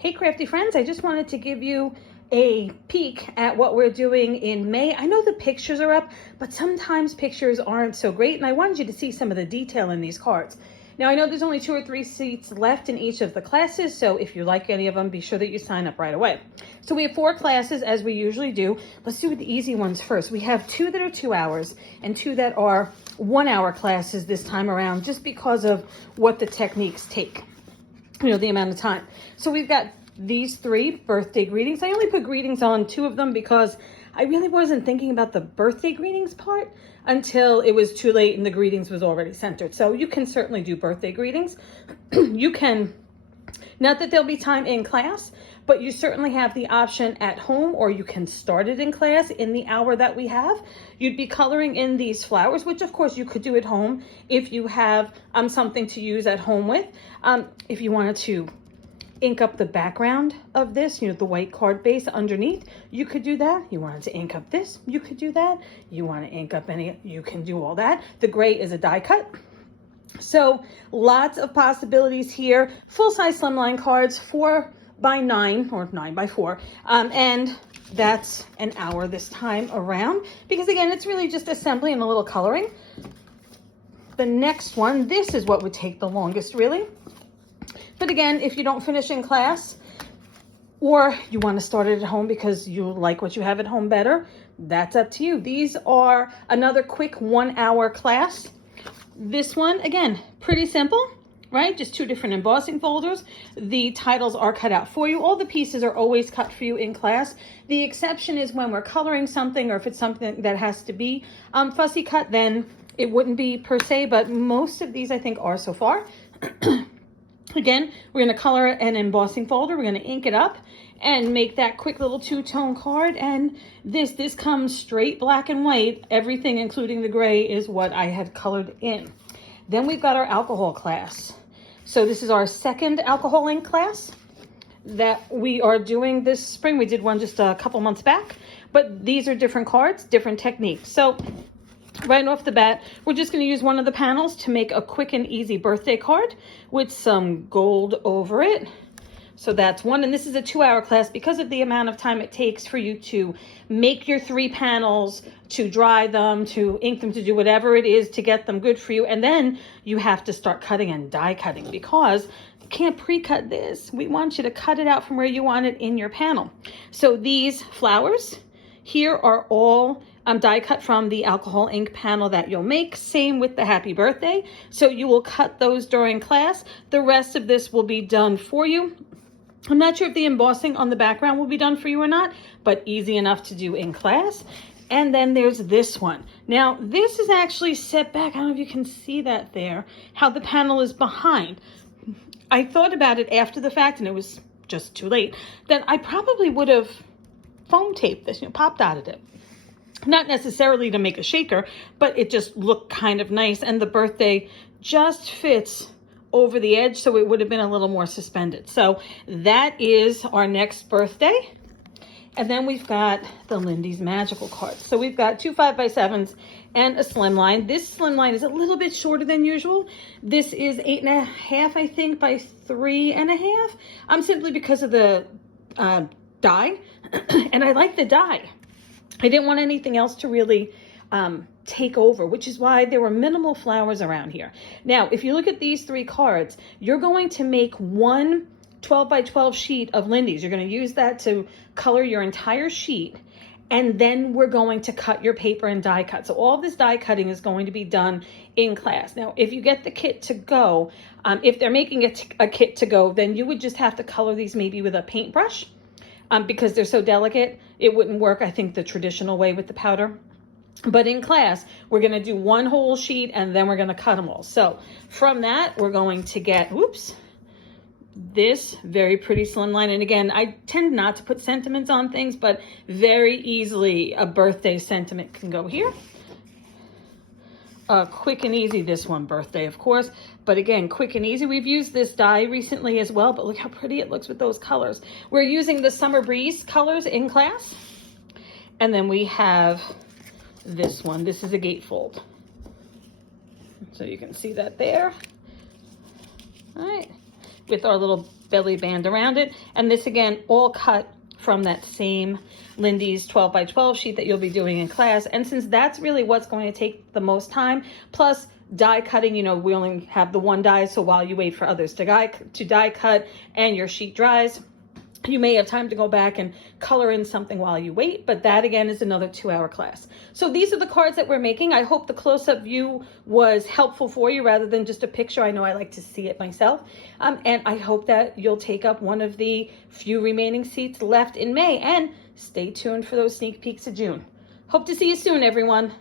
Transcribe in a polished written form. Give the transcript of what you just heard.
Hey crafty friends, I just wanted to give you a peek at what we're doing in May. I know the pictures are up, but sometimes pictures aren't so great, and I wanted you to see some of the detail in these cards. Now I know there's only 2 or 3 seats left in each of the classes, so if you like any of them, be sure that you sign up right away. So we have 4 classes as we usually do. Let's do the easy ones first. We have 2 that are 2 hours and 2 that are 1 hour classes this time around, just because of what the techniques take. You know, the amount of time. So we've got these 3 birthday greetings. I only put greetings on 2 of them because I really wasn't thinking about the birthday greetings part until it was too late and the greetings was already centered. So you can certainly do birthday greetings. You can, not that there'll be time in class, but you certainly have the option at home, or you can start it in class in the hour that we have. You'd be coloring in these flowers, which of course you could do at home if you have something to use at home with. If you wanted to ink up the background of this, you know, the white card base underneath, you could do that. You wanted to ink up this, you could do that. You want to ink up any, you can do all that. The gray is a die cut. So lots of possibilities here. Full-size slimline cards, 4 by 9 or 9 by 4. And that's an hour this time around, because again, it's really just assembly and a little coloring. The next one, this is what would take the longest really. But again, if you don't finish in class, or you want to start it at home because you like what you have at home better, that's up to you. These are another quick 1 hour class. This one, again, pretty simple, right? Just 2 different embossing folders. The titles are cut out for you. All the pieces are always cut for you in class. The exception is when we're coloring something, or if it's something that has to be fussy cut, then it wouldn't be per se, but most of these I think are so far. Again, we're going to color an embossing folder. We're going to ink it up and make that quick little 2-tone card. And this comes straight black and white. Everything, including the gray, is what I had colored in. Then we've got our alcohol class. So this is our second alcohol ink class that we are doing this spring. We did one just a couple months back, but these are different cards, different techniques. So right off the bat, we're just going to use one of the panels to make a quick and easy birthday card with some gold over it. So that's one, and this is a 2-hour class because of the amount of time it takes for you to make your 3 panels, to dry them, to ink them, to do whatever it is to get them good for you. And then you have to start cutting and die cutting, because you can't pre-cut this. We want you to cut it out from where you want it in your panel. So these flowers here are all die cut from the alcohol ink panel that you'll make. Same with the happy birthday. So you will cut those during class. The rest of this will be done for you. I'm not sure if the embossing on the background will be done for you or not, but easy enough to do in class. And then there's this one. Now, this is actually set back. I don't know if you can see that there, how the panel is behind. I thought about it after the fact, and it was just too late, that I probably would have foam taped this, pop dotted it. Not necessarily to make a shaker, but it just looked kind of nice, and the birthday just fits over the edge, so it would have been a little more suspended. So that is our next birthday. And then we've got the Lindy's Magical cards. So we've got 2 5x7s and a slimline. This slimline is a little bit shorter than usual. This is 8.5, I think, by 3.5. Simply because of the die, and I like the die. I didn't want anything else to really take over, which is why there were minimal flowers around here. Now, if you look at these 3 cards, you're going to make one 12 by 12 sheet of Lindy's. You're going to use that to color your entire sheet, and then we're going to cut your paper and die cut. So all this die cutting is going to be done in class. Now, if you get the kit to go, if they're making a kit to go, then you would just have to color these maybe with a paintbrush. Because they're so delicate, it wouldn't work, I think, the traditional way with the powder. But in class, we're going to do one whole sheet, and then we're going to cut them all. So from that, we're going to get, this very pretty slimline. And again, I tend not to put sentiments on things, but very easily a birthday sentiment can go here. Quick and easy, this one, birthday, of course. But again, quick and easy. We've used this die recently as well, but look how pretty it looks with those colors. We're using the Summer Breeze colors in class. And then we have this one. This is a gatefold. So you can see that there. All right. with our little belly band around it. And this again, all cut from that same Lindy's 12 by 12 sheet that you'll be doing in class. And since that's really what's going to take the most time, plus die cutting, you know, we only have the one die, so while you wait for others to die cut and your sheet dries, you may have time to go back and color in something while you wait, but that again is another 2-hour class. So these are the cards that we're making. I hope the close-up view was helpful for you rather than just a picture. I know I like to see it myself. And I hope that you'll take up one of the few remaining seats left in May, and stay tuned for those sneak peeks of June. Hope to see you soon, everyone.